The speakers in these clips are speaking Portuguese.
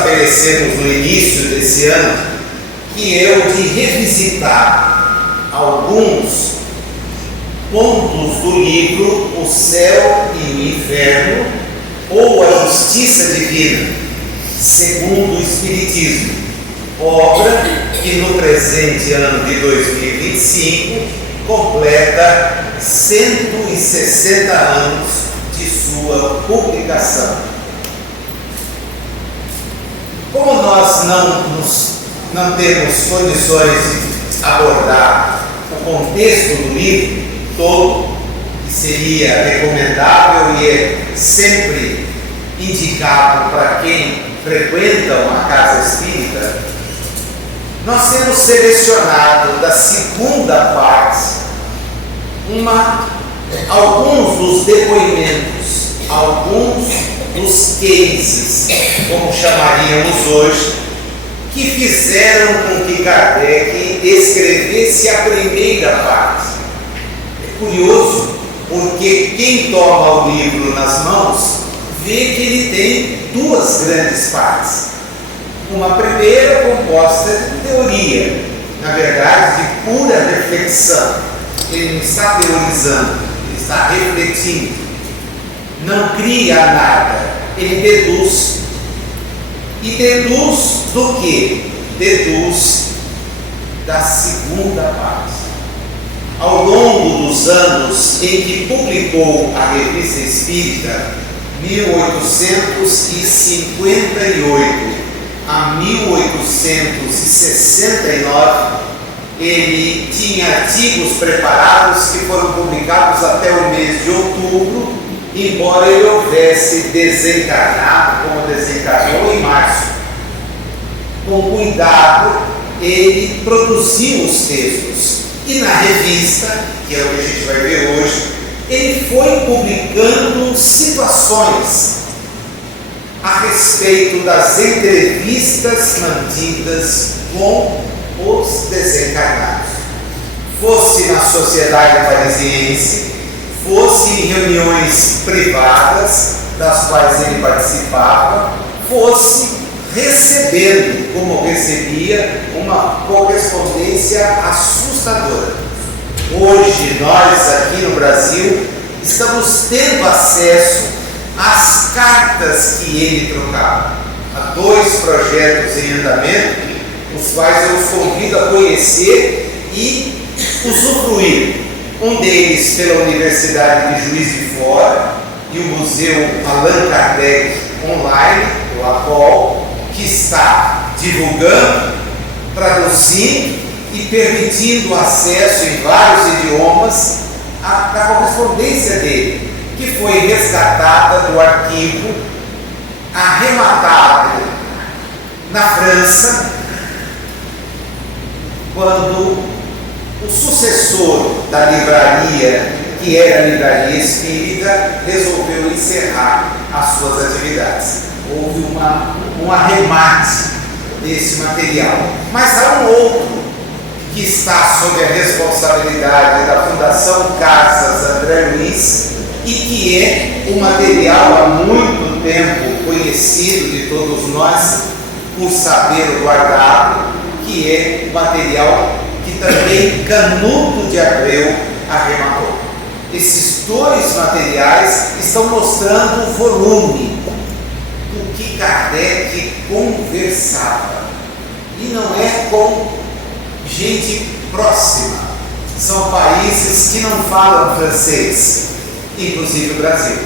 estabelecemos no início desse ano, que é o de revisitar alguns pontos do livro O Céu e o Inferno, ou A Justiça Divina, segundo o Espiritismo, obra que no presente ano de 2025 completa 160 anos de sua publicação. Como nós não temos condições de abordar o contexto do livro todo, que seria recomendável e é sempre indicado para quem frequenta uma casa espírita, nós temos selecionado da segunda parte alguns dos depoimentos, alguns dos cases, como chamaríamos hoje, que fizeram com que Kardec escrevesse a primeira parte. É curioso, porque quem toma o livro nas mãos vê que ele tem duas grandes partes. Uma primeira composta de teoria, na verdade, de pura reflexão. Ele não está teorizando, ele está refletindo. Não cria nada, ele deduz. E deduz do quê? Deduz da segunda parte. Ao longo dos anos em que publicou a Revista Espírita, 1858 a 1869, ele tinha artigos preparados que foram publicados até o mês de outubro, embora ele houvesse desencarnado, como desencarnou em março. Com cuidado, ele produziu os textos. E na revista, que é o que a gente vai ver hoje, ele foi publicando situações a respeito das entrevistas mantidas com os desencarnados. Fosse na Sociedade Parisiense, fosse em reuniões privadas das quais ele participava, fosse recebendo, como recebia, uma correspondência assustadora. Hoje, nós aqui no Brasil estamos tendo acesso às cartas que ele trocava. Há 2 projetos em andamento, os quais eu os convido a conhecer e usufruir. Um deles pela Universidade de Juiz de Fora e o Museu Allan Kardec Online, o APOL, que está divulgando, traduzindo e permitindo acesso em vários idiomas à correspondência dele, que foi resgatada do arquivo, arrematado na França, quando o sucessor da livraria, que era a Livraria Espírita, resolveu encerrar as suas atividades. Houve um arremate desse material. Mas há um outro que está sob a responsabilidade da Fundação Casas André Luiz e que é um material há muito tempo conhecido de todos nós, por saber guardado, que é o material que também Canuto de Abreu arrematou. Esses 2 materiais estão mostrando o volume do que Kardec conversava. E não é com gente próxima. São países que não falam francês, inclusive o Brasil,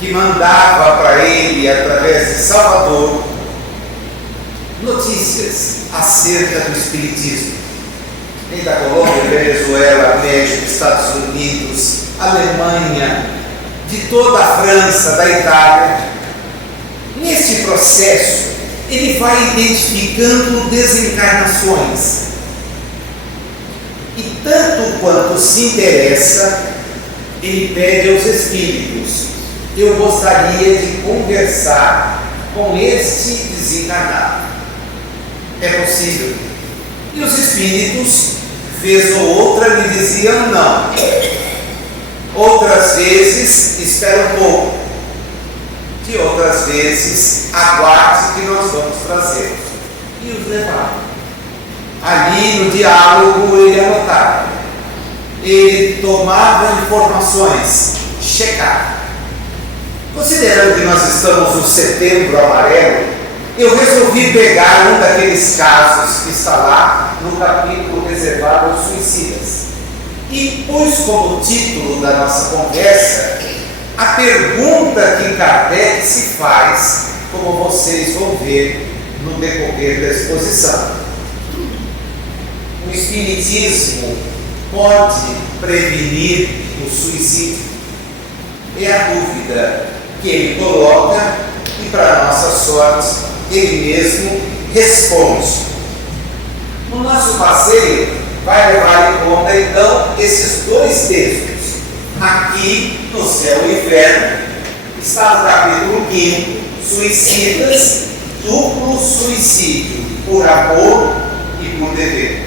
que mandava para ele, através de Salvador, notícias acerca do Espiritismo. Nem da Colômbia, Venezuela, México, Estados Unidos, Alemanha, de toda a França, da Itália. Neste processo, ele vai identificando desencarnações. E tanto quanto se interessa, ele pede aos espíritos: eu gostaria de conversar com este desencarnado. É possível? E os espíritos, vez ou outra, lhe diziam não. Outras vezes, espera um pouco. que outras vezes aguarde que nós vamos trazer. E os levava. Ali no diálogo ele anotava, ele tomava informações, checava. Considerando que nós estamos no Setembro Amarelo, eu resolvi pegar um daqueles casos que está lá no capítulo reservado aos suicidas e pus como título da nossa conversa a pergunta que Kardec se faz, como vocês vão ver no decorrer da exposição. O Espiritismo pode prevenir o suicídio? É a dúvida que ele coloca e, para nossa sorte, ele mesmo responde. No nosso passeio, vai levar em conta então esses dois textos. Aqui, no Céu e Inferno, está no capítulo 5, Suicidas, duplo suicídio, por amor e por dever.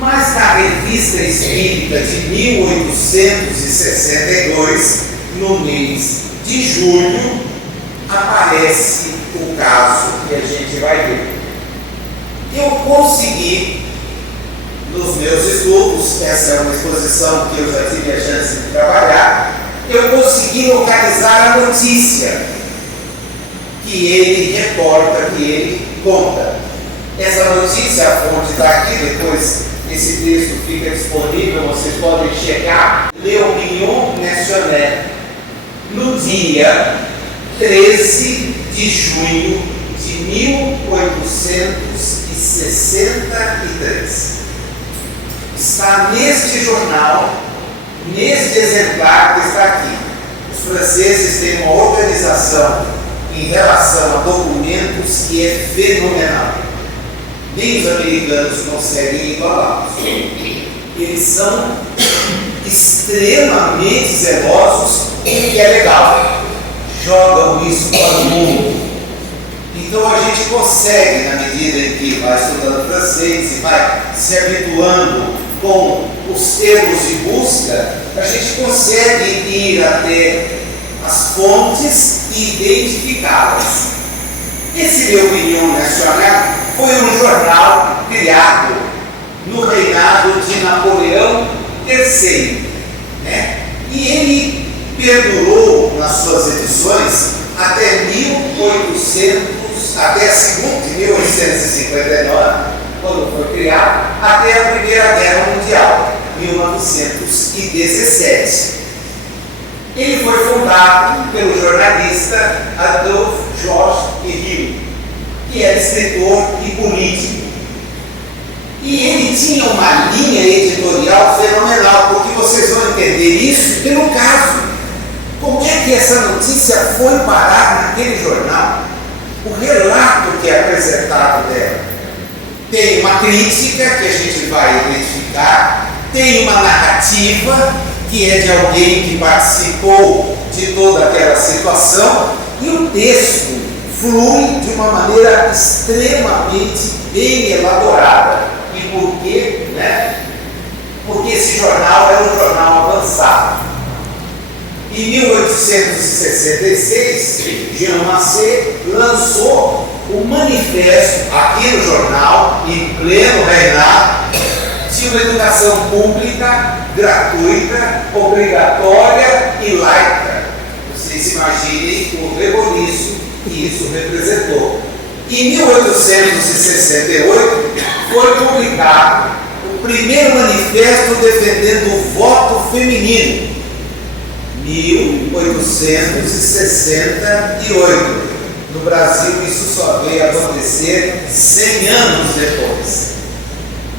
Mas na Revista Espírita de 1862, no mês de julho, aparece o caso que a gente vai ver. Eu consegui, nos meus estudos, essa é uma exposição que eu já tive a chance de trabalhar, eu consegui localizar a notícia que ele reporta, que ele conta. Essa notícia, a fonte está aqui, depois esse texto fica disponível, vocês podem checar. L'Opinion Nationale, no dia 13 de junho de 1863. Está neste jornal, neste exemplar que está aqui. Os franceses têm uma organização em relação a documentos que é fenomenal. Nem os americanos conseguem igualá-los. Eles são extremamente zelosos em que é legal. Jogam isso para o mundo. Então a gente consegue, na medida em que vai estudando francês e vai se habituando com os termos de busca, a gente consegue ir até as fontes e identificá-las. Esse L'Opinion Nationale foi um jornal criado no reinado de Napoleão III, né? E ele perdurou nas suas edições até 1800, até a segunda, de 1859, quando foi criado, até a Primeira Guerra Mundial, 1917. Ele foi fundado pelo jornalista Adolphe Georges Herriot, que era escritor e político. E ele tinha uma linha editorial fenomenal, porque vocês vão entender isso pelo caso. Como é que essa notícia foi parar naquele jornal? O relato que é apresentado dela tem uma crítica que a gente vai identificar, tem uma narrativa que é de alguém que participou de toda aquela situação, e o texto flui de uma maneira extremamente bem elaborada. E por quê? Né? Porque esse jornal era um jornal avançado. Em 1866, Jean Massé lançou o manifesto aqui no jornal, em pleno reinado, de uma educação pública, gratuita, obrigatória e laica. Vocês imaginem o reboliço que isso representou. Em 1868, foi publicado o primeiro manifesto defendendo o voto feminino. 1868. No Brasil, isso só veio acontecer 100 anos depois.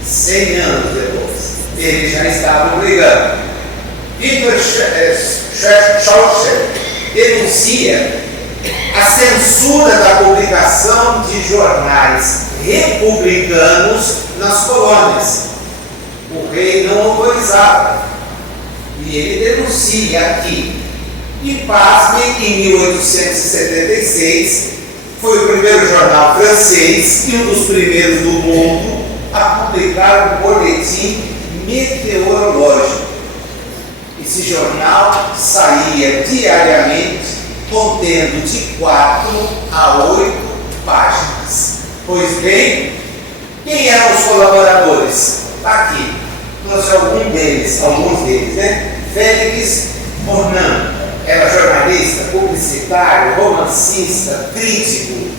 100 anos depois. Ele já estava brigando. Victor Schaucher denuncia a censura da publicação de jornais republicanos nas colônias. O rei não autorizava. E ele denuncia aqui. E pasmem, em 1876, foi o primeiro jornal francês e um dos primeiros do mundo a publicar um boletim meteorológico. Esse jornal saía diariamente contendo de 4 a 8 páginas. Pois bem, quem eram os colaboradores? Está aqui. Trouxe alguns deles, né? Félix Ornan era jornalista, publicitário, romancista, crítico.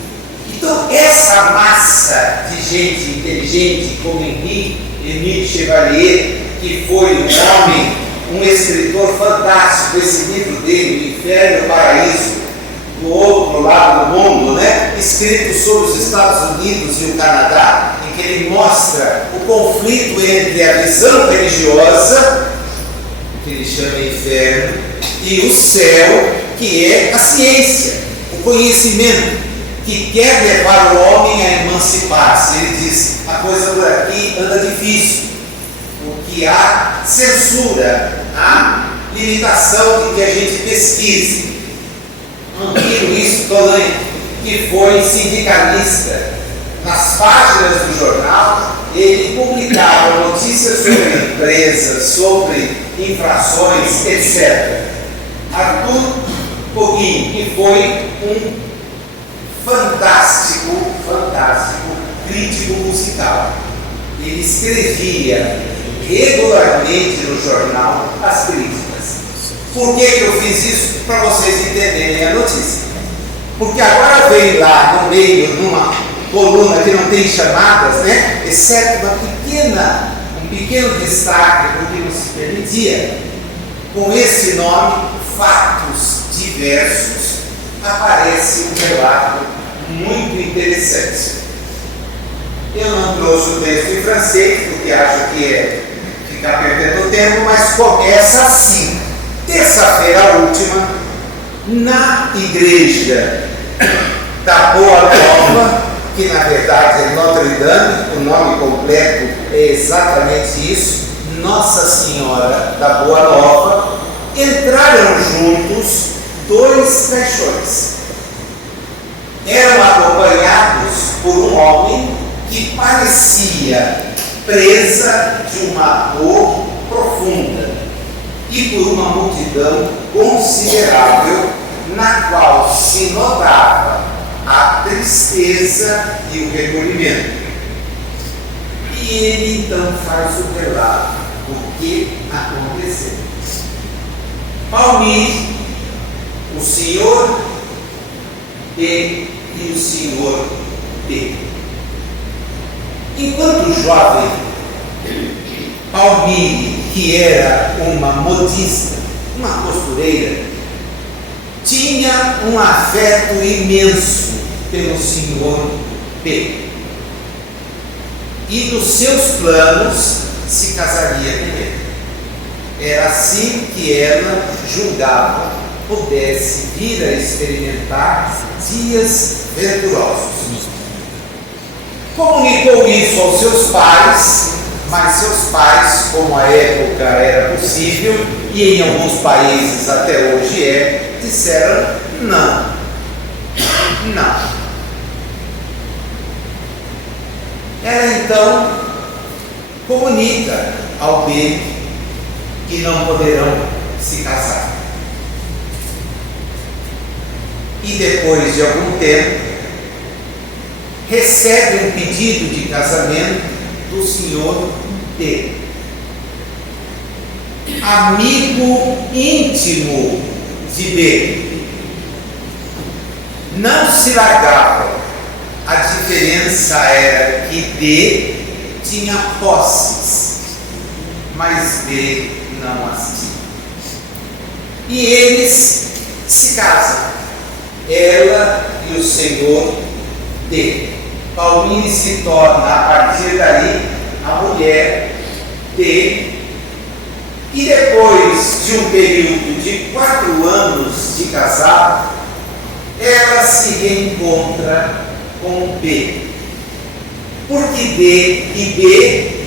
Então, essa massa de gente inteligente como Émile Chevalier, que foi um homem, um escritor fantástico, esse livro dele, O Inferno e o Paraíso, do outro lado do mundo, né? Escrito sobre os Estados Unidos e o Canadá, em que ele mostra o conflito entre a visão religiosa, que ele chama inferno, e o céu, que é a ciência, o conhecimento, que quer levar o homem a emancipar-se. Ele diz, a coisa por aqui anda difícil, porque há censura, há limitação de que a gente pesquise. Henri Louis Tollan, que foi sindicalista, nas páginas do jornal, ele publicava notícias sobre empresas, sobre infrações, etc. Arthur Coguin, que foi um fantástico crítico musical. Ele escrevia regularmente no jornal as críticas. Por que eu fiz isso? Para vocês entenderem a notícia. Porque agora vem lá no meio, numa coluna que não tem chamadas, né? Exceto um pequeno destaque, porque não se permitia, com esse nome, fatos diversos, aparece um relato muito interessante. Eu não trouxe o texto em francês, porque acho que é ficar perdendo tempo, mas começa assim. Terça-feira última, na igreja da Boa Nova, que na verdade é Notre Dame, o nome completo é exatamente isso, Nossa Senhora da Boa Nova, entraram juntos 2 caixões. Eram acompanhados por um homem que parecia presa de uma dor profunda e por uma multidão considerável, na qual se notava a tristeza e o recolhimento. E ele então faz o relato do que aconteceu. Palmir, o senhor E e o senhor P. Enquanto jovem, Palmir, que era uma modista, uma costureira, tinha um afeto imenso pelo senhor P. E nos seus planos se casaria com ele. Era assim que ela julgava pudesse vir a experimentar dias venturosos. Comunicou isso aos seus pais, mas seus pais, como a época era possível, e em alguns países até hoje disseram não. Ela então comunica ao B que não poderão se casar. E depois de algum tempo, recebe um pedido de casamento do senhor D, amigo íntimo de B. Não se largava. A diferença era que D tinha posses, mas B não as tinha. E eles se casam. Ela e o senhor D. Palmir se torna, a partir daí, a mulher D. E depois de um período de 4 anos de casado, ela se reencontra com B. Porque D e B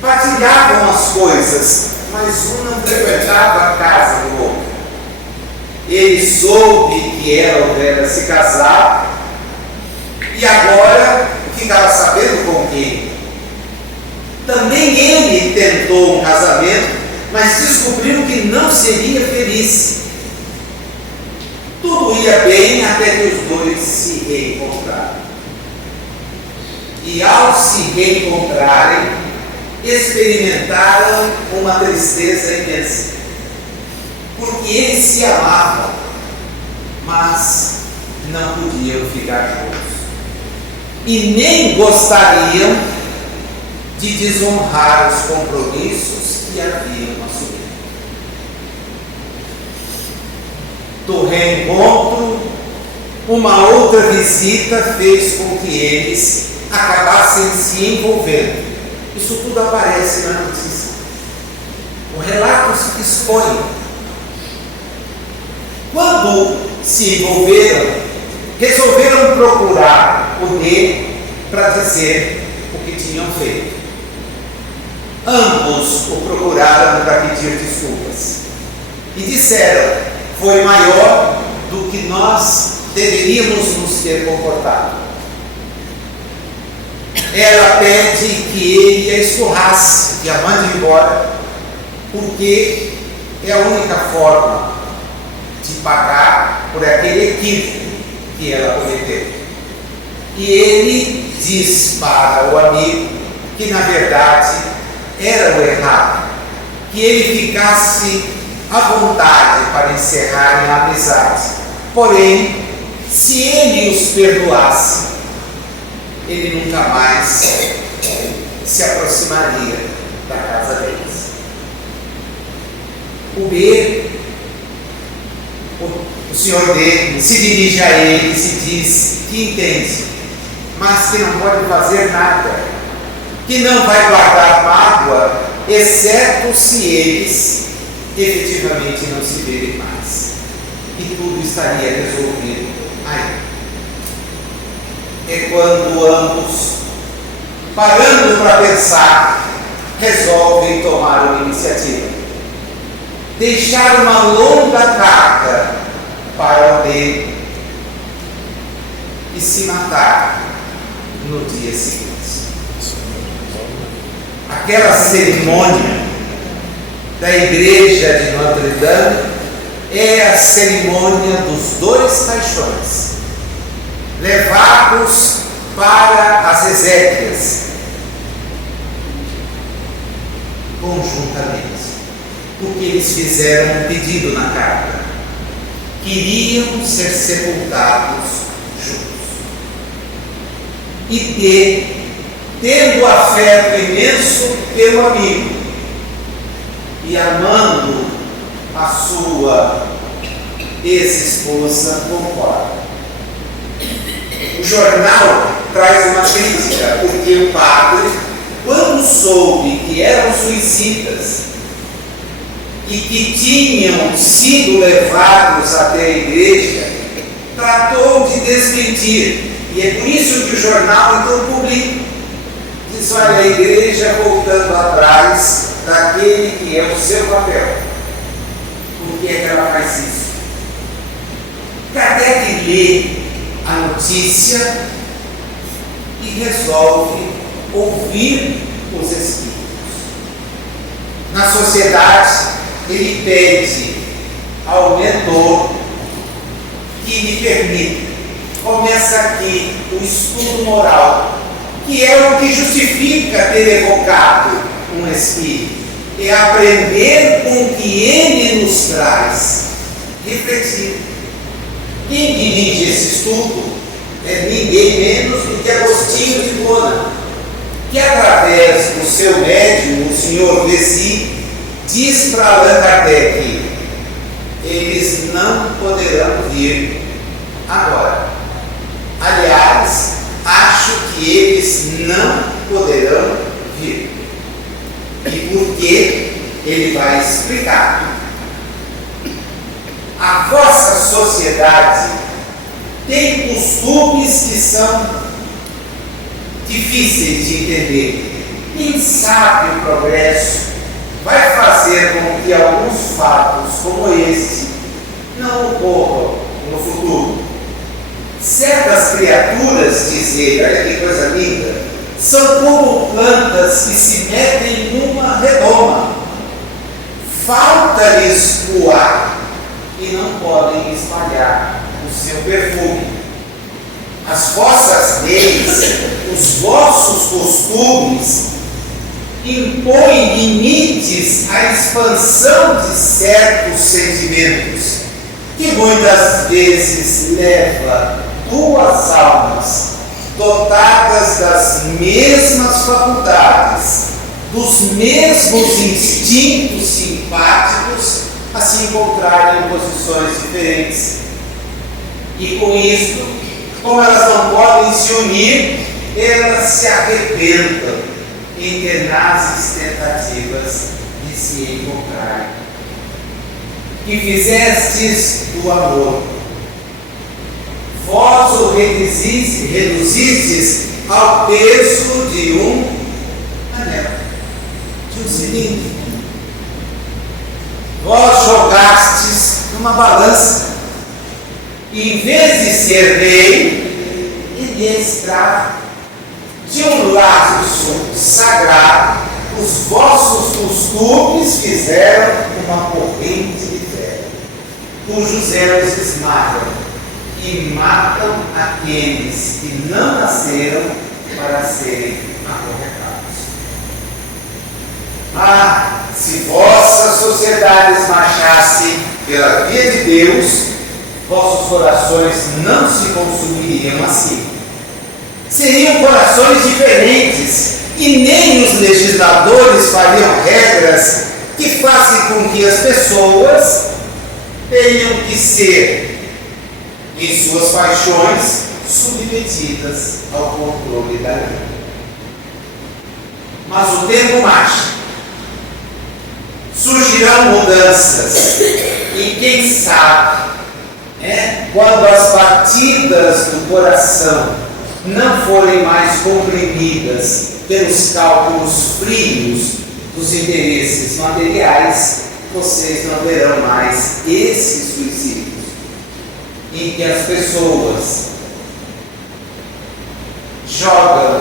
partilhavam as coisas, mas um não frequentava a casa do outro. Ele soube que ela houvera se casar e agora ficava sabendo com quem. Também ele tentou um casamento, mas descobriu que não seria feliz. Tudo ia bem até que os dois se reencontraram. E ao se reencontrarem, experimentaram uma tristeza imensa. Porque eles se amavam, mas não podiam ficar juntos. E nem gostariam de desonrar os compromissos que haviam assumido. Do reencontro, uma outra visita fez com que eles acabassem se envolvendo. Isso tudo aparece na notícia. O relato se expõe. Quando se envolveram, resolveram procurar o D para dizer o que tinham feito. Ambos o procuraram para pedir desculpas e disseram: foi maior do que nós deveríamos nos ter comportado. Ela pede que ele a escorrasse e a mande embora, porque é a única forma de pagar por aquele equívoco que ela cometeu. E ele diz para o amigo que na verdade era o errado, que ele ficasse à vontade para encerrarem a amizade. Porém, se ele os perdoasse, ele nunca mais se aproximaria da casa deles. O B, o senhor D, se dirige a eles e diz que entende, mas que não pode fazer nada, que não vai guardar mágoa, exceto se eles efetivamente não se verem mais. E tudo estaria resolvido aí. É quando ambos, parando para pensar, resolvem tomar uma iniciativa. Deixar uma longa carta para o D e se matar no dia seguinte. Aquela cerimônia da igreja de Notre Dame é a cerimônia dos dois caixões, levados para as exéquias conjuntamente, porque eles fizeram um pedido na carta: queriam ser sepultados juntos. E tendo afeto imenso pelo amigo e amando a sua ex-esposa, concorda. O jornal traz uma crítica, porque o padre, quando soube que eram suicidas e que tinham sido levados até a igreja, tratou de desmentir. E é por isso que o jornal então publica. Diz: olha, a igreja voltando atrás daquele que é o seu papel. Por que é que ela faz isso? Kardec lê a notícia e resolve ouvir os espíritos. Na sociedade, ele pede ao mentor que lhe permita. Começa aqui o estudo moral, que é o que justifica ter evocado um espírito. É aprender com o que ele nos traz, refletir. Quem dirige esse estudo é ninguém menos do que Agostinho de Hipona, que através do seu médium, o senhor Vessi, diz para Allan Kardec: eles não poderão vir agora. Aliás, acho que eles não poderão vir. E por que? Ele vai explicar. A vossa sociedade tem costumes que são difíceis de entender. Quem sabe o progresso vai fazer com que alguns fatos como este não ocorram no futuro. Certas criaturas, diz ele, olha que coisa linda, são como plantas que se metem numa redoma. Falta-lhes o ar e não podem espalhar seu perfume. As vossas leis, os vossos costumes, impõem limites à expansão de certos sentimentos, que muitas vezes leva duas almas dotadas das mesmas faculdades, dos mesmos instintos simpáticos, a se encontrarem em posições diferentes. E com isso, como elas não podem se unir, elas se arrebentam em tenazes tentativas de se encontrarem. Que fizestes do amor, vós o reduzistes ao peso de um anel, de um cilindro. Vós jogastes numa balança, e em vez de ser rei, ele é escravo. De um lado sagrado, os vossos costumes fizeram uma corrente de ferro, cujos elos esmagam e matam aqueles que não nasceram para serem acorrentados. Ah, se vossas sociedades marchassem pela via de Deus, vossos corações não se consumiriam assim. Seriam corações diferentes, e nem os legisladores fariam regras que façam com que as pessoas tenham que ser, em suas paixões, submetidas ao controle da lei. Mas o tempo marcha, surgirão mudanças, e quem sabe, quando as batidas do coração não forem mais comprimidas pelos cálculos frios dos interesses materiais, vocês não verão mais esses suicídios em que as pessoas jogam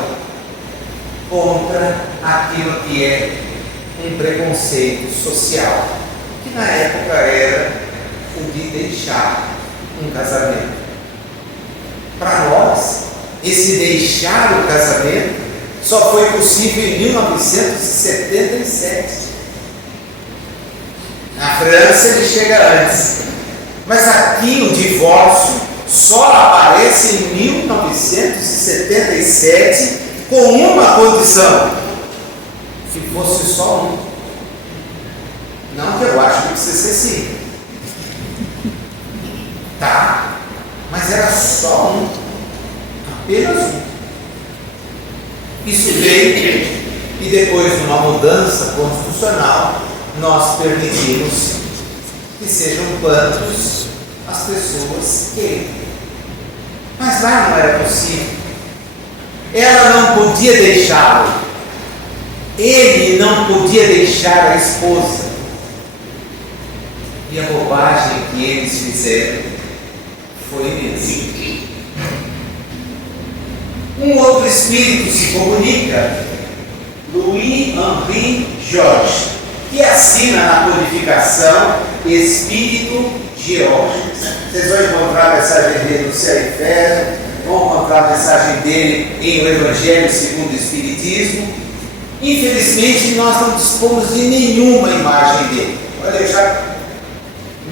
contra aquilo que é um preconceito social, que na época era o de deixar um casamento. Para nós, esse deixar o casamento só foi possível em 1977. Na França ele chega antes, mas aqui o divórcio só aparece em 1977 com uma condição: que fosse só um. Não que eu acho que precisa ser sim. Tá, mas era só um. Apenas um. Isso veio e depois de uma mudança constitucional nós permitimos que sejam quantos as pessoas queiram. Mas lá não era possível. Ela não podia deixá-lo. Ele não podia deixar a esposa. E a bobagem que eles fizeram foi imensa. Um outro espírito se comunica, Louis-Henri Georges, que assina na codificação Espírito Georges. Vocês vão encontrar a mensagem dele no Céu e Inferno, vão encontrar a mensagem dele em O Evangelho segundo o Espiritismo. Infelizmente, nós não dispomos de nenhuma imagem dele. Olha, eu já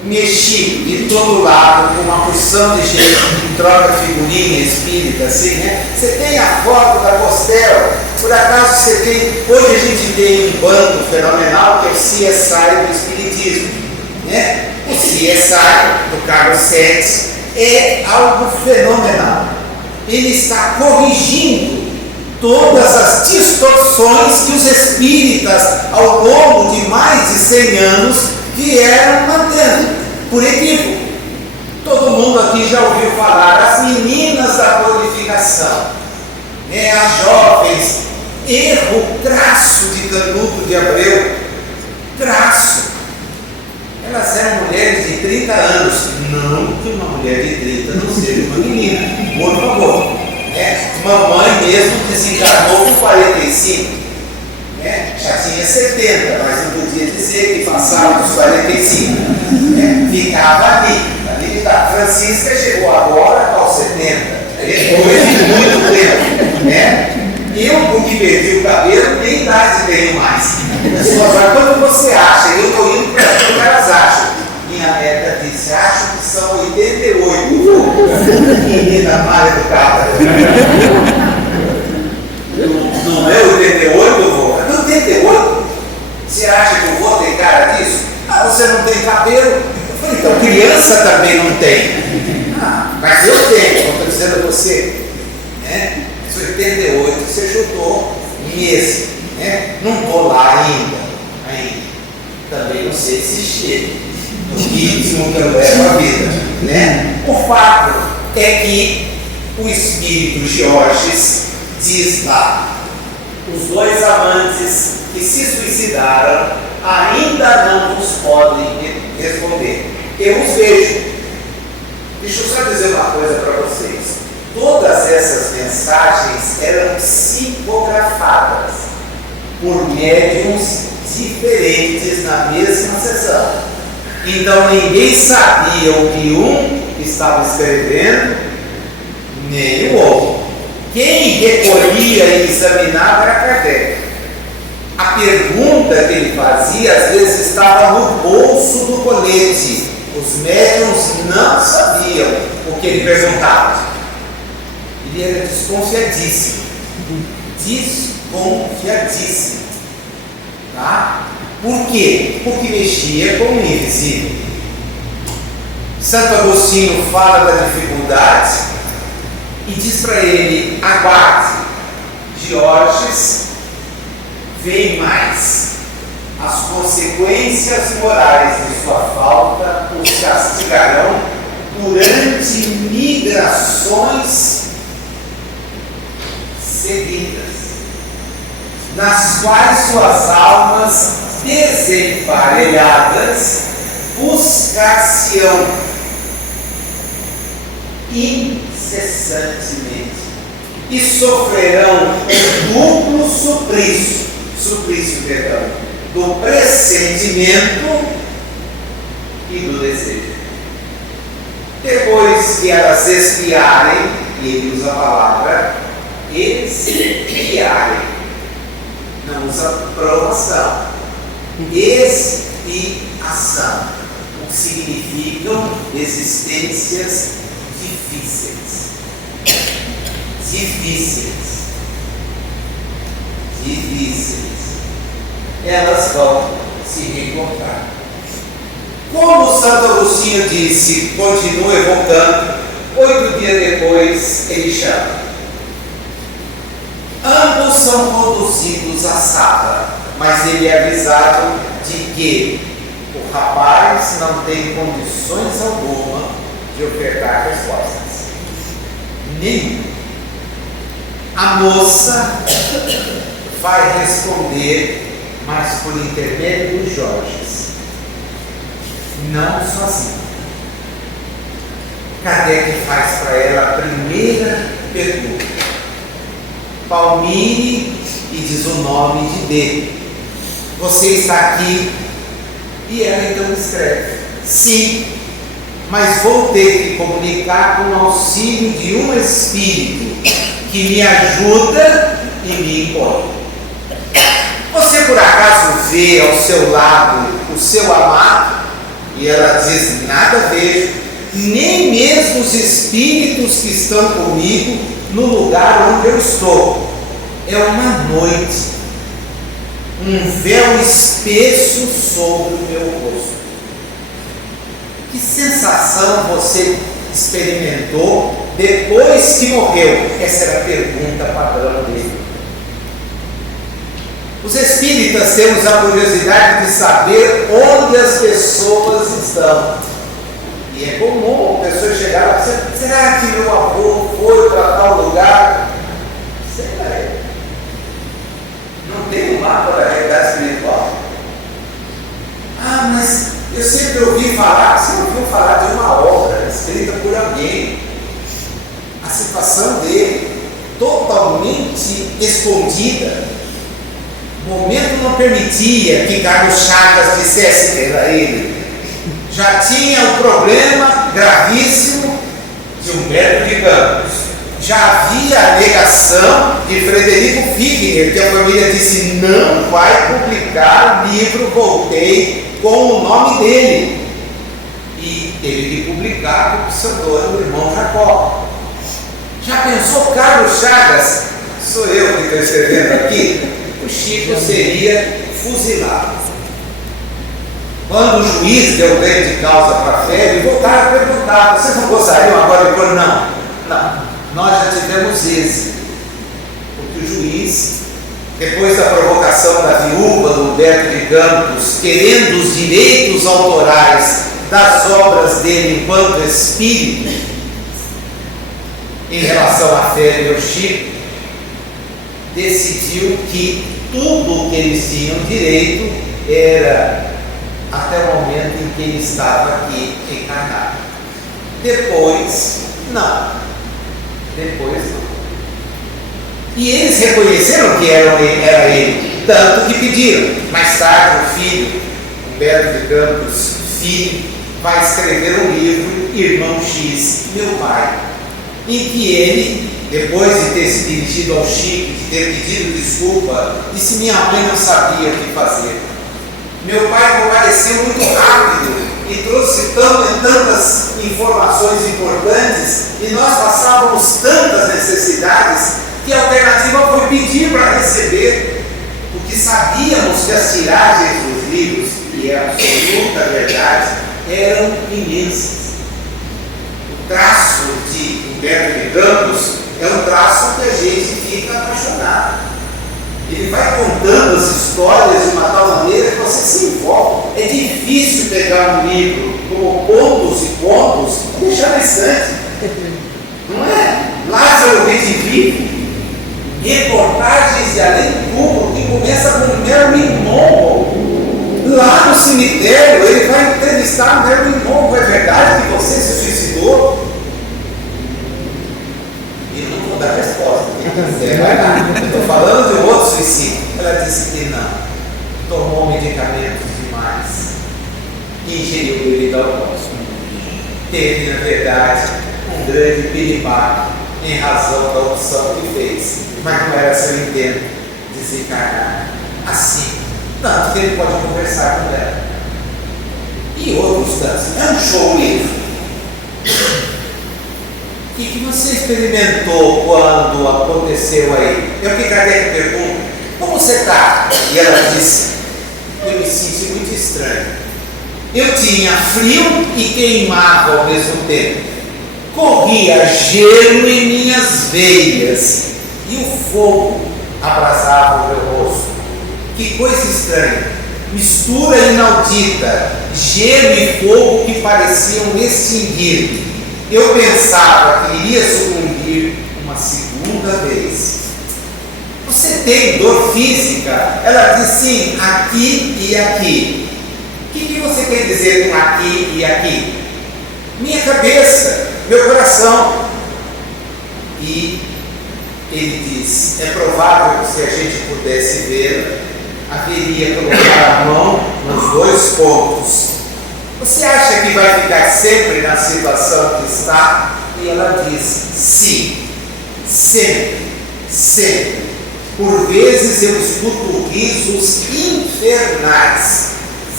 mexi de todo lado com uma porção de gente que troca figurinha espírita, assim, né? Você tem a foto da Costela, por acaso você tem. Hoje a gente tem um banco fenomenal que é o CSI do Espiritismo, né? O CSI do Carlos Sete é algo fenomenal. Ele está corrigindo todas as distorções que os espíritas, ao longo de mais de 100 anos, vieram mantendo, por equívoco. Todo mundo aqui já ouviu falar, as meninas da codificação, as jovens, erro crasso de Canuto de Abreu, crasso. Elas eram mulheres de 30 anos, não que uma mulher de 30 não seja uma menina, por favor. Mamãe mesmo desencarnou com 45. Já tinha 70, mas não podia dizer que passava dos 45. Ficava ali a Francisca chegou agora aos 70. Depois de muito tempo, né? Eu, porque perdi o cabelo, nem idade tenho mais. Agora, quando você acha, eu estou indo para o que elas acham. Minha neta disse, acho que são 88. Menina mais educada. Não é 88, vô? É 88? Você acha que eu vou ter cara disso? Ah, você não tem cabelo? Eu falei, então criança também não tem. Ah, mas eu tenho, como estou dizendo a você. Né? 88 você chutou mesmo. Né? Não estou lá ainda. Também não sei se chega. No ritmo que eu levo a vida. Né? O fato é que o espírito Georges diz lá: os dois amantes que se suicidaram ainda não nos podem responder. Eu os vejo. Deixa eu só dizer uma coisa para vocês. Todas essas mensagens eram psicografadas por médiuns diferentes na mesma sessão. Então ninguém sabia o que um estava escrevendo, nem o outro. Quem recolhia e examinava era Kardec. A pergunta que ele fazia às vezes estava no bolso do colete. Os médiuns não sabiam o que ele perguntava. Ele era desconfiadíssimo. Desconfiadíssimo. Tá? Por quê? Porque mexia com o invisível. Santo Agostinho fala da dificuldade e diz para ele: aguarde, Georges, vem mais. As consequências morais de sua falta os castigarão durante migrações seguidas, nas quais suas almas desemparelhadas buscar-se-ão incessantemente e sofrerão um duplo suplício, do pressentimento e do desejo. Depois que elas expiarem, e ele usa a palavra expiarem, não usa provação, expiação, o que significam existências difíceis. Elas vão se reencontrar. Como Santo Agostinho disse, continua evocando, 8 dias depois ele chama. Ambos são conduzidos à sala, mas ele é avisado de que o rapaz não tem condições alguma de ofertar respostas. Nenhuma. A moça vai responder, mas por intermédio do Georges, não sozinho. Kardec faz para ela a primeira pergunta. Palmire e diz o nome de D. Você está aqui? E ela então escreve: sim, mas vou ter que comunicar com o auxílio de um espírito que me ajuda e me impõe. Você por acaso vê ao seu lado o seu amado? E ela diz: nada vejo, nem mesmo os espíritos que estão comigo no lugar onde eu estou. É uma noite, um véu espesso sobre o meu rosto. Que sensação você experimentou depois que morreu? Essa era a pergunta padrão dele. Os espíritas temos a curiosidade de saber onde as pessoas estão. E é comum a pessoa chegar lá e dizer: será que meu avô foi para tal lugar? Sei lá. Não tem um mapa da realidade espiritual? Ah, mas eu sempre ouvi falar. Você ouviu falar de uma obra escrita por alguém, a situação dele totalmente escondida. O momento não permitia que Carlos Chagas dissesse que era ele. já tinha o problema gravíssimo de Humberto de Campos. Já havia a negação de Frederico Figner, que a família disse: não vai publicar o livro Voltei com o nome dele. E teve que publicar com o pseudônimo do irmão Jacó. Já pensou Carlos Chagas? Sou eu que estou escrevendo aqui. O Chico seria fuzilado. Quando o juiz deu ganho de causa para a fé, e voltaram a perguntar: vocês não gostariam agora de pôr? Não, nós já tivemos êxito. Porque o juiz, depois da provocação da viúva do Humberto de Campos, querendo os direitos autorais das obras dele enquanto espírito, em relação à fé de Chico, decidiu que tudo o que eles tinham direito era até o momento em que ele estava aqui encarnado. Depois não. E eles reconheceram que era ele, tanto que pediram. Mais tarde, o filho, Humberto de Campos, filho, vai escrever um livro, Irmão X, meu pai, em que ele, depois de ter se dirigido ao Chico, de ter pedido desculpa, disse: minha mãe não sabia o que fazer. Meu pai compareceu muito rápido e trouxe tantas informações importantes, e nós passávamos tantas necessidades, que a alternativa foi pedir para receber, porque sabíamos que as tiragens dos livros, e é absoluta verdade, eram imensas. O traço de Humberto de Campos é um traço que a gente fica apaixonado. Ele vai contando as histórias de uma tal maneira que você se envolve. É difícil pegar um livro como pontos e pontos e deixar na estante. Não é? Lázaro Redivivo, reportagens de além do túmulo, que começa com Marilyn Monroe. Lá no cemitério, ele vai entrevistar Marilyn Monroe. É verdade que você se suicidou? E eu não vou dar resposta. É verdade. Eu estou falando de um outro suicídio. Ela disse que não. Tomou medicamentos demais. Ingeriu bebida alcoólica. Teve, na verdade, um grande piripaque em razão da opção que fez. Mas não era seu intento desencarnar assim. Tanto que ele pode conversar com ela. E outros tantos. É um show livre. O que você experimentou quando aconteceu aí? É o que Kardec pergunta: como você está? E ela disse: eu me senti muito estranho. Eu tinha frio e queimava ao mesmo tempo. Corria gelo em minhas veias e o fogo abrasava o meu rosto. Que coisa estranha, mistura inaudita, gelo e fogo que pareciam extinguir. Eu pensava que iria sucumbir uma segunda vez. Você tem dor física? Ela diz sim, aqui e aqui. O que você quer dizer com aqui e aqui? Minha cabeça, meu coração. E ele diz: é provável que se a gente pudesse ver, haveria colocar a mão nos dois pontos. Você acha que vai ficar sempre na situação que está? E ela diz: sim, sempre, sempre. Por vezes eu escuto risos infernais,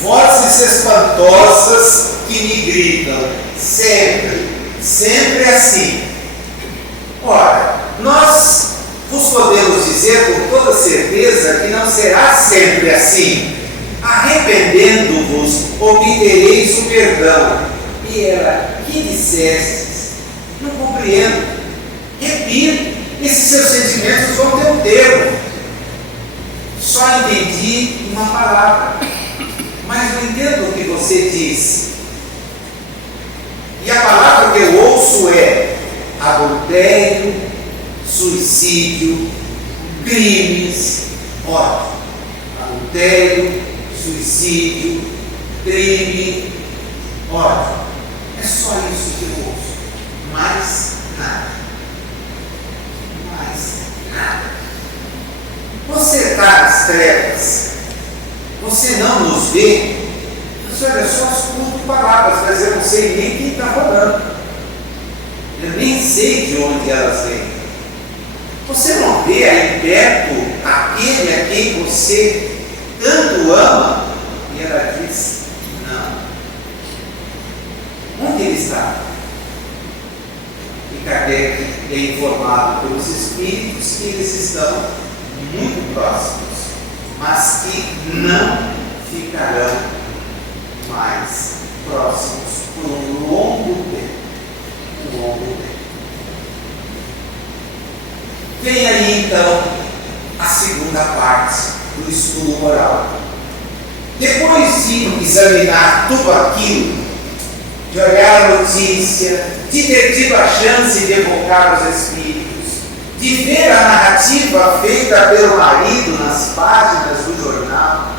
vozes espantosas que me gritam: sempre, sempre assim. Ora, nós vos podemos dizer com toda certeza que não será sempre assim. Arrependendo-vos, obtereis o perdão. E ela: que dissestes? Não compreendo. Repito, esses seus sentimentos vão ter um termo. Só entendi uma palavra, mas não entendo o que você diz. E a palavra que eu ouço é adultério, suicídio, crimes, ódio. Adultério, suicídio, crime, ódio. É só isso que eu ouço. Mais nada. Mais nada. Você está nas trevas. Você não nos vê. Mas olha só, escuto palavras. sei nem quem está falando. Eu nem sei de onde elas vêm. Você não vê aí perto aquele a quem você tanto ama? E ela diz, não. Onde ele está? E Kardec é informado pelos espíritos que eles estão muito próximos, mas que não ficarão mais próximos por um longo tempo. Vem aí então a segunda parte do estudo moral. Depois de examinar tudo aquilo, de olhar a notícia, de ter tido a chance de evocar os espíritos, de ver a narrativa feita pelo marido nas páginas do jornal,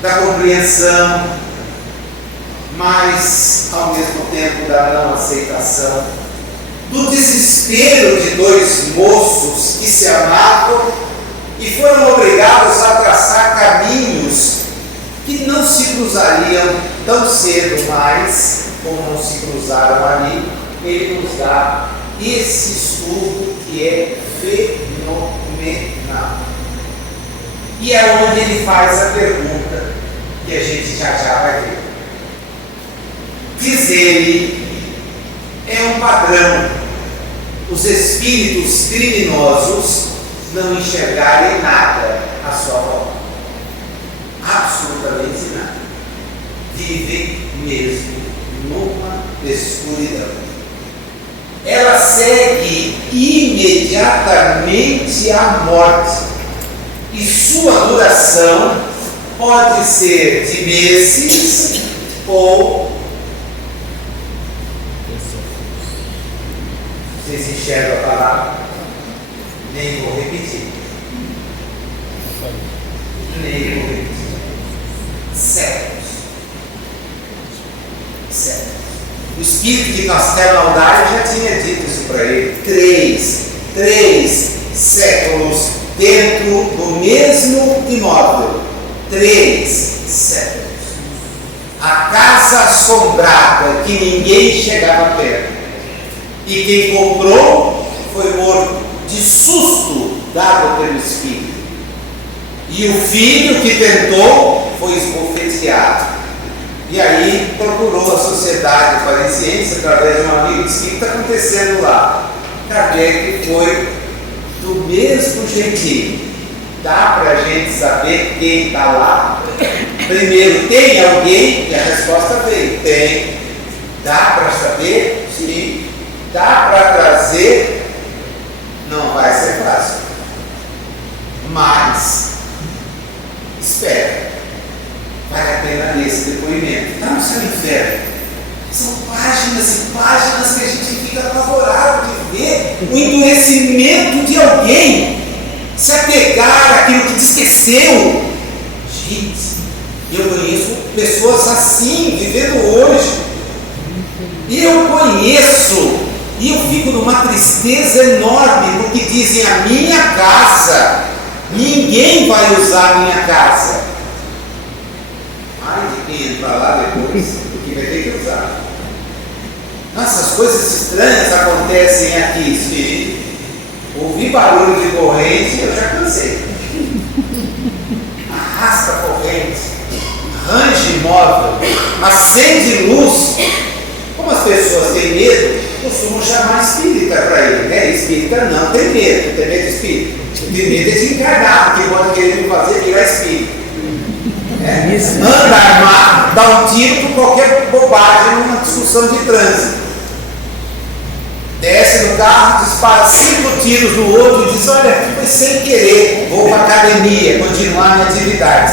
da compreensão, mas ao mesmo tempo da não aceitação, do desespero de dois moços que se amavam e foram obrigados a traçar caminhos que não se cruzariam tão cedo mais, como não se cruzaram ali. Ele nos dá esse estudo que é fenomenal. E é onde ele faz a pergunta que a gente já vai ver. Diz ele, é um padrão os espíritos criminosos não enxergarem nada à sua volta. Absolutamente nada. Vivem mesmo numa escuridão. Ela segue imediatamente à morte. E sua duração pode ser de meses ou... Vocês enxergam a palavra? Nem vou repetir. Séculos. O espírito de Castelo Aldaire já tinha dito isso para ele. Três séculos dentro do mesmo imóvel. 3 séculos. A casa assombrada que ninguém chegava perto. E quem comprou foi morto de susto dado pelo espírito. E o filho que tentou foi esbofeteado. E aí procurou a sociedade parisiense através de um amigo, disse: o que está acontecendo lá? Kardec foi do mesmo jeitinho. Dá para a gente saber quem está lá? Primeiro, tem alguém? E a resposta veio: tem. Dá para saber? Sim. Dá para trazer? Não vai ser fácil. Mas, espera. Vale a pena ler esse depoimento. Está no seu inferno. São páginas e páginas que a gente fica apavorado de ver o endurecimento de alguém se apegar àquilo que te esqueceu. Gente, eu conheço pessoas assim, vivendo hoje. Eu conheço. E eu fico numa tristeza enorme, porque dizem: a minha casa, ninguém vai usar a minha casa. Ai de quem entrar lá depois, porque vai ter que usar. Nossa, as coisas estranhas acontecem aqui, filho. Ouvir barulho de corrente, eu já cansei. Arrasta corrente, range imóvel, acende luz. Como as pessoas têm medo, costumam chamar espírita para ele, né? Espírita não tem medo de espírito. Tem medo é de encarnar, porque pode querer me fazer virar espírito. Manda armar, dá um tiro por qualquer bobagem numa discussão de trânsito. Desce no carro, dispara 5 tiros no outro e diz: olha, foi sem querer, vou para a academia, continuar minha atividade.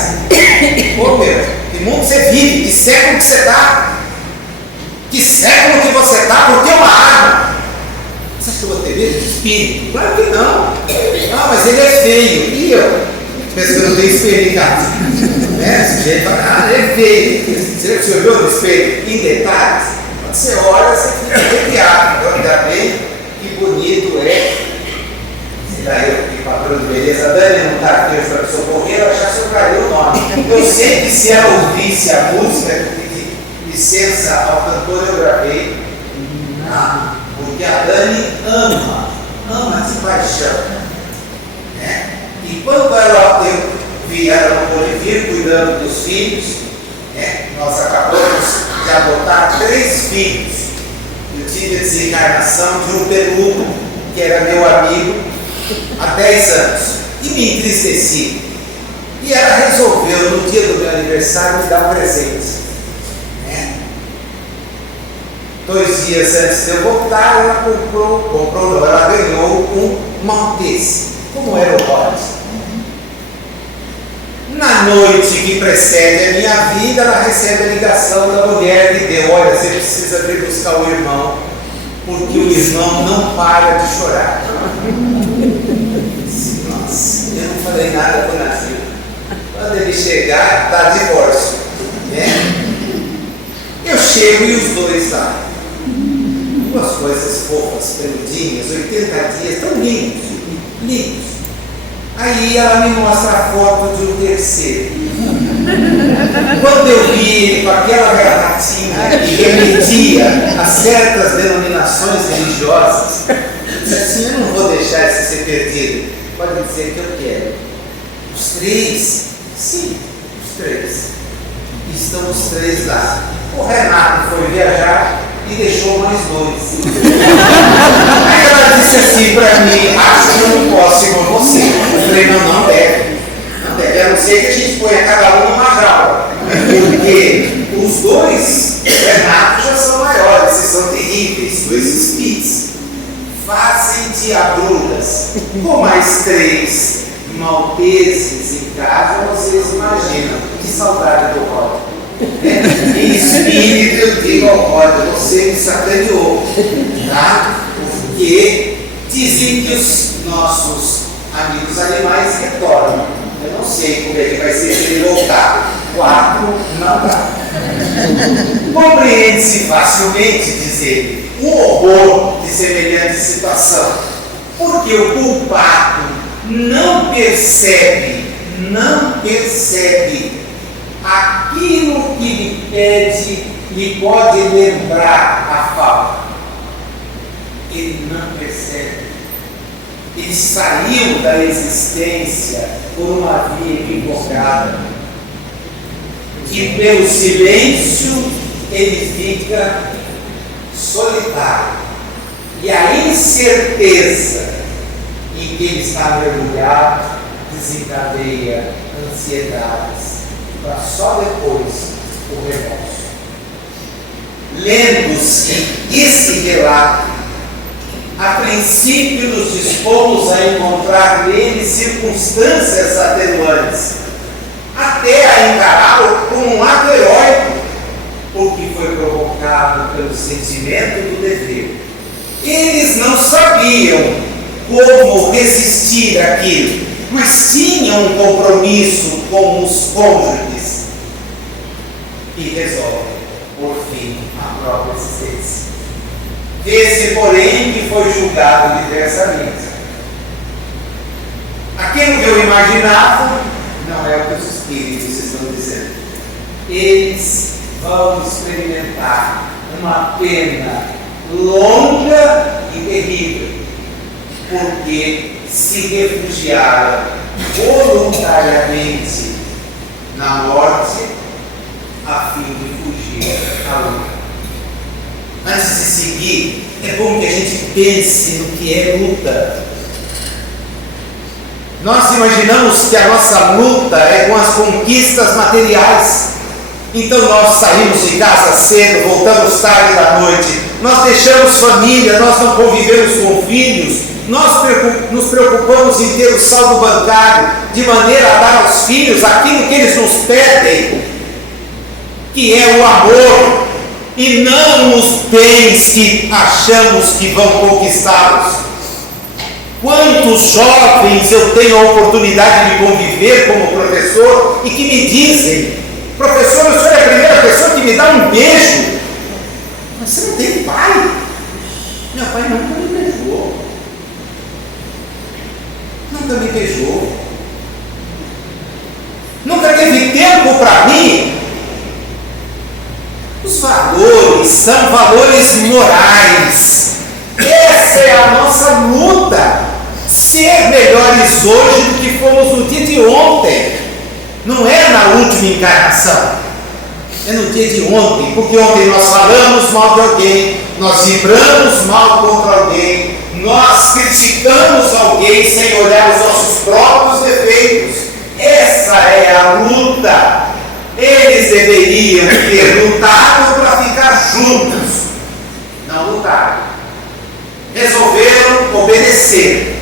Pô, meu, que mundo você vive, que século que você está? Que século que você está por ter uma arma? Você acha que eu vou ter medo de espírito? Claro que não. Ah, mas ele é feio. E eu? Pensa que eu não tenho espelho em casa. O sujeito fala: ah, ele é feio. Será que você olhou no espelho em detalhes? Quando você olha, você fica arrepiado. Ainda bem, que bonito é. Se daí eu fiquei patrão de beleza, a Dani não está aqui para socorrer, ela já socorreu o nome. Eu sei que se ela ouvisse a música, licença ao cantor eu gravei, tá? Porque a Dani ama de paixão, né? E quando eu vi ela no Bolivir cuidando dos filhos, né? Nós acabamos de adotar 3 filhos. Eu tive a desencarnação de um peludo que era meu amigo há 10 anos e me entristeci. E ela resolveu, no dia do meu aniversário, me dar um presente. 2 dias antes de eu voltar, ela ela ganhou um Maltese, como era o Rhodes. Na noite que precede a minha vida, ela recebe a ligação da mulher que deu: olha, você precisa vir buscar o irmão, porque o irmão não para de chorar. Nossa, eu não falei nada para o Nasir. Quando ele chegar, dá divórcio, né? Eu chego e os dois lá. 2 coisas fofas, peludinhas, 80 dias, tão lindos, lindos. Aí ela me mostra a foto de um terceiro. Quando eu vi ele com aquela gravatinha que remetia a certas denominações religiosas, eu disse assim: eu não vou deixar esse ser perdido. Pode dizer que eu quero. Os 3? Sim, os 3. Estão os 3 lá. O Renato foi viajar e deixou mais 2. Aí ela disse assim para mim: acho que eu não posso ir com você. Eu falei: não deve. Não deve, a não ser que a gente ponha cada um numa jaula. Porque os 2 Renato já são maiores, vocês são terríveis, 2 Spitz. Fazem diabruras. Com mais 3 malteses em casa, vocês imaginam que saudade do Roda. Em espírito eu digo ao Roda: você me sacaneou, tá? Porque dizem que os nossos amigos animais retornam. Eu não sei como é que vai ser se ele voltar. 4 não dá. Compreende-se facilmente, diz ele, o horror de semelhante situação, porque o culpado não percebe aquilo que lhe pede, lhe pode lembrar a falta. Ele não percebe. Ele saiu da existência por uma via equivocada. E pelo silêncio ele fica solitário. E a incerteza em que ele está mergulhado desencadeia ansiedades, para só depois o remorso. Lendo-se esse relato, a princípio nos dispomos a encontrar nele circunstâncias atenuantes, até a encará-lo como um ato heróico, porque foi provocado pelo sentimento do dever. Eles não sabiam como resistir àquilo, mas tinham um compromisso com os cônjuges e resolvem, por fim, a própria existência. Esse, porém, que foi julgado diversamente. Aquilo que eu imaginava não é o que os espíritos estão dizendo. Eles vão experimentar uma pena longa e terrível, porque se refugiaram voluntariamente na morte a fim de fugir à luta. Antes de seguir, é bom que a gente pense no que é luta. Nós imaginamos que a nossa luta é com as conquistas materiais. Então nós saímos de casa cedo, voltamos tarde da noite, nós deixamos família, nós não convivemos com filhos, nós nos preocupamos em ter o saldo bancário, de maneira a dar aos filhos aquilo que eles nos pedem, que é o amor, e não os bens que achamos que vão conquistá-los. Quantos jovens eu tenho a oportunidade de conviver como professor e que me dizem: professor, o senhor é a primeira pessoa que me dá um beijo. Mas você não tem pai? Meu pai nunca me beijou. Nunca me beijou. Nunca teve tempo para mim. Os valores são valores morais. Essa é a nossa luta. Ser melhores hoje do que fomos no dia de ontem. Não é na última encarnação. É no dia de ontem. Porque ontem nós falamos mal de alguém, nós vibramos mal contra alguém, nós criticamos alguém sem olhar os nossos próprios defeitos. Essa é a luta. Eles deveriam ter lutado para ficar juntos. Não lutaram. Resolveram obedecer.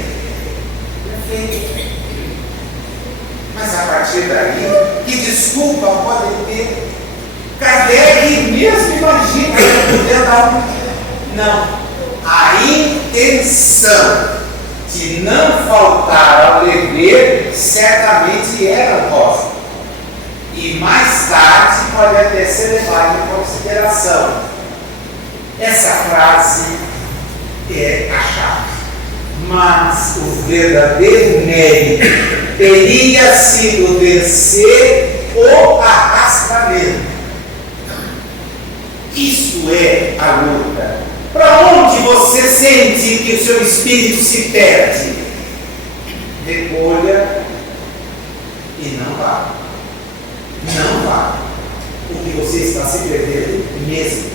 Mas a partir daí, que desculpa podem ter? Kardec mesmo imagina que poder dar não. A intenção de não faltar ao dever certamente era honrosa. E mais tarde pode até ser levado em consideração. Essa frase é a chave. Mas o verdadeiro mérito teria sido vencer o arrastamento. Isso é a luta. Para onde você sente que o seu espírito se perde? Recolha e não vá. Não vá. Porque você está se perdendo mesmo.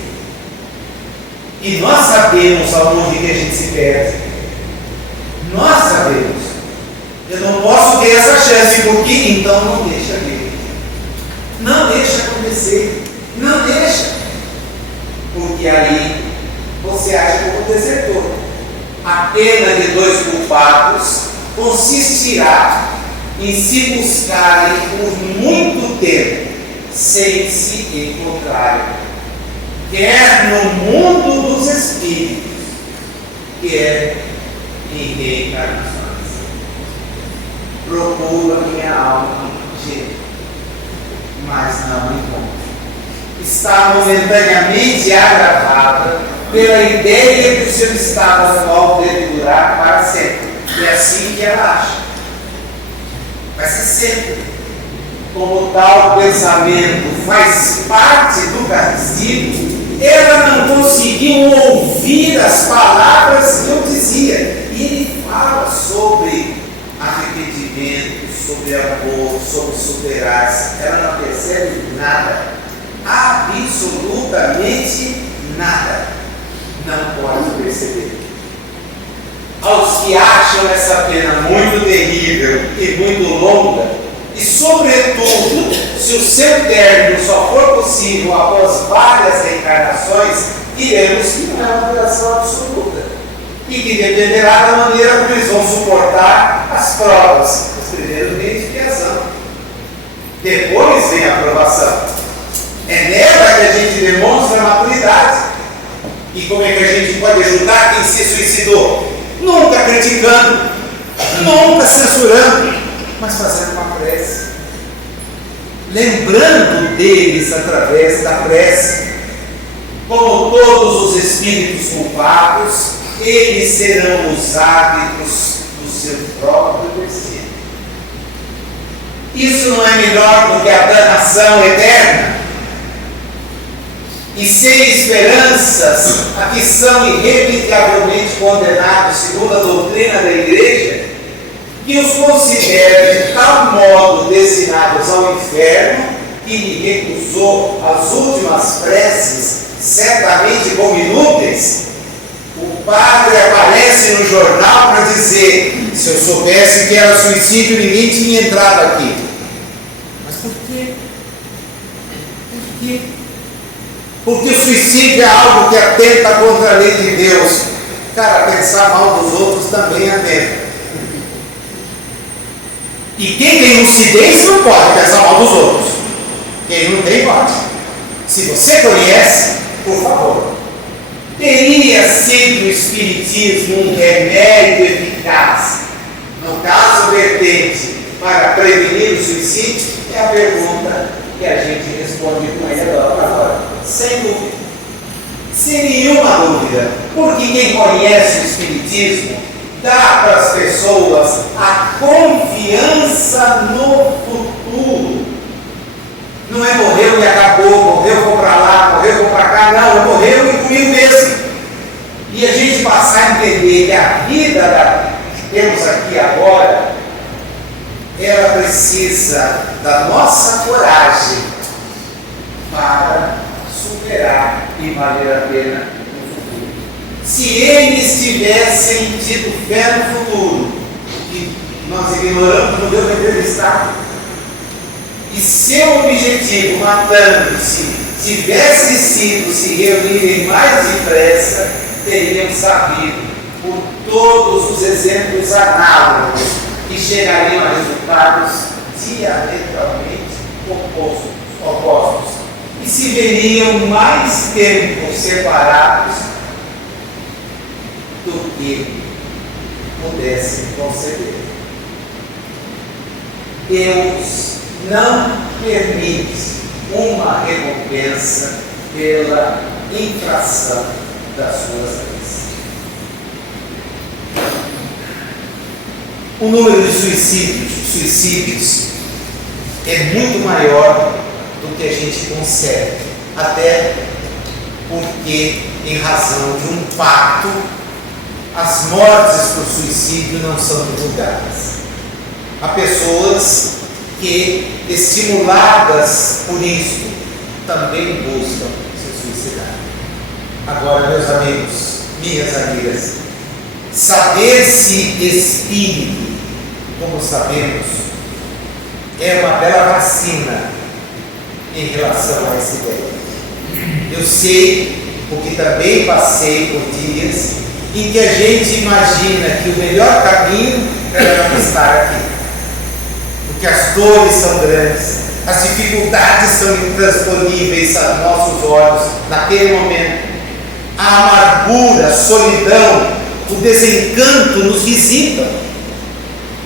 E nós sabemos aonde que a gente se perde. Nós sabemos. Eu não posso ter essa chance, porque então não deixa vir. Não deixa acontecer. Não deixa. Porque aí você acha como desertor. A pena de 2 culpados consistirá em se buscarem por muito tempo sem se encontrarem, quer no mundo dos espíritos, quer em reencarnações. Procuro a minha alma, mas não encontro. Está momentaneamente agravada pela ideia que o seu estado atual deve durar para sempre. É assim que ela acha. Vai ser sempre. Como tal pensamento faz parte do castigo, ela não conseguiu ouvir as palavras que eu dizia. E ele fala sobre arrependimento, sobre amor, sobre superar-se. Ela não percebe nada. Absolutamente nada. Não pode perceber. Aos que acham essa pena muito terrível e muito longa, e sobretudo, se o seu término só for possível após várias reencarnações, diremos que não é uma duração absoluta e que dependerá da maneira como eles vão suportar as provas, os primeiros meios de expiação. Depois vem a aprovação. É nela que a gente demonstra a maturidade. E como é que a gente pode ajudar quem se suicidou? Nunca criticando, nunca censurando, mas fazendo uma prece. Lembrando deles através da prece. Como todos os espíritos culpados, eles serão os hábitos do seu próprio destino. Isso não é melhor do que a danação eterna? E sem esperanças, a que são irremediavelmente condenados segundo a doutrina da Igreja, que os considere de tal modo destinados ao inferno, que lhe recusou as últimas preces, certamente como inúteis. O padre aparece no jornal para dizer: se eu soubesse que era suicídio, ninguém tinha entrado aqui. Mas por quê? Por quê? Porque o suicídio é algo que atenta contra a lei de Deus. Cara, pensar mal dos outros também atenta. E quem tem lucidez não pode pensar mal dos outros. Quem não tem, pode. Se você conhece, por favor. Teria sido o Espiritismo um remédio eficaz, no caso vertente, para prevenir o suicídio? É a pergunta que a gente responde com ele agora. Sem dúvida. Sem nenhuma dúvida. Porque quem conhece o Espiritismo dá para as pessoas a confiança no futuro. Não é morreu e acabou, morreu, vou para lá, morreu, vou para cá, não, eu morreu e comigo mesmo. E a gente passar a entender que a vida que temos aqui agora, ela precisa da nossa coragem para superar e valer a pena no futuro. Se eles tivessem tido fé no futuro, que nós ignoramos, não deu para entrevistar, e seu objetivo, matando-se, tivesse sido se reunirem mais depressa, teriam sabido por todos os exemplos análogos que chegariam a resultados diametralmente opostos e se veriam mais tempo separados do que pudessem conceber. Deus não permite uma recompensa pela infração das suas leis. O número de suicídios é muito maior do que a gente consegue, até porque, em razão de um pacto, as mortes por suicídio não são divulgadas. Há pessoas que, estimuladas por isso, também buscam se suicidar. Agora, meus amigos, minhas amigas, saber-se espírito, como sabemos, é uma bela vacina em relação a essa ideia. Eu sei, porque também passei por dias em que a gente imagina que o melhor caminho era não estar aqui, porque as dores são grandes, as dificuldades são intransponíveis aos nossos olhos naquele momento. A amargura, a solidão, o desencanto nos visitam.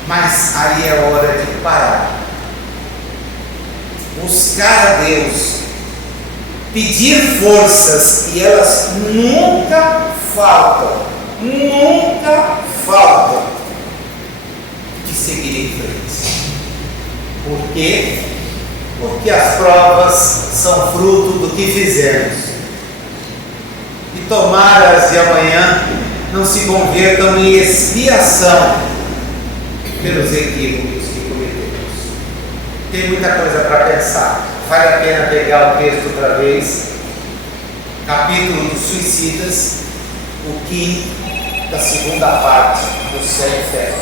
Mas aí é hora de parar, buscar a Deus, pedir forças, e elas nunca faltam, de seguir em frente. Por quê? Porque as provas são fruto do que fizemos. E tomara as de amanhã não se convertam em expiação pelos equívocos que cometemos. Tem muita coisa para pensar. Vale a pena pegar o texto outra vez, capítulo dos suicidas, o 5 da segunda parte do Céu e Fé.